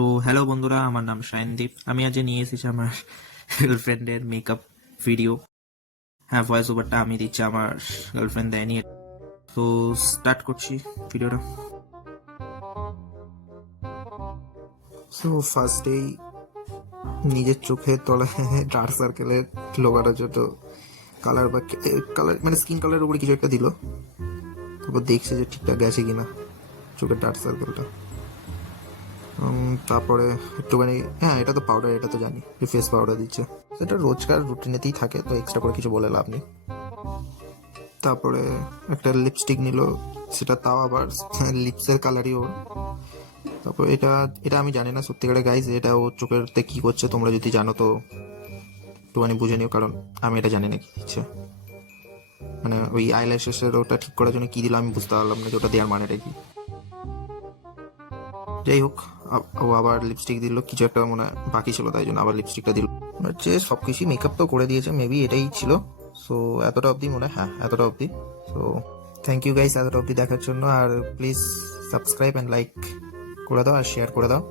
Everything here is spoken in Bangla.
তো হ্যালো বন্ধুরা, আমার নাম শায়নদীপ। আমি আজ নিয়ে এসেছি আমার গার্লফ্রেন্ডের মেকআপ ভিডিও। হ্যাঁ, ভয়েস ওভারটা আমি দিচ্ছি, আমার গার্লফ্রেন্ড দেয়নি। তো স্টার্ট করছি ভিডিওটা। সো ফার্স্টেই নিজের চোখের তলায় ডার্ক সার্কেলের লোগাটা যত কালার বা কালার মানে স্কিন কালারের উপরে কিছু একটা দিল। তারপর দেখছে যে ঠিকঠাক গেছে কিনা চোখের ডার্ক সার্কেলটা। তারপরে একটুখানি, হ্যাঁ এটা তো পাউডার, এটা তো জানি যে ফেস পাউডার দিচ্ছে, সেটা রোজকার রুটিনেতেই থাকে, তো এক্সট্রা করে কিছু বলে লাভ নেই। তারপরে একটা লিপস্টিক নিল, সেটা তাও আবার লিপসের কালারই ওর। তারপর এটা এটা আমি জানি না সত্যিকারে গাইজ, এটা ও চোখেরতে কি করছে, তোমরা যদি জানো তো একটুখানি বুঝে নিও, কারণ আমি এটা জানি না কি দিচ্ছে। মানে ওই আইল্যাশেসের ওটা ঠিক করার জন্য কি দিল আমি বুঝতে পারলাম না যে ওটা দেওয়ার মানেটা কি। যাই হোক, ও আবার লিপস্টিক দিল, কিছু একটা মনে হয় বাকি ছিল তাই জন্য আবার লিপস্টিকটা দিল। মনে হচ্ছে সব কিছুই মেকআপ তো করে দিয়েছে, মেবি এটাই ছিল। সো এতটা অবধি মনে হয়, হ্যাঁ এতটা অবধি। সো থ্যাংক ইউ গাইস এতটা অবধি দেখার জন্য, আর প্লিজ সাবস্ক্রাইব অ্যান্ড লাইক করে দাও আর শেয়ার করে দাও।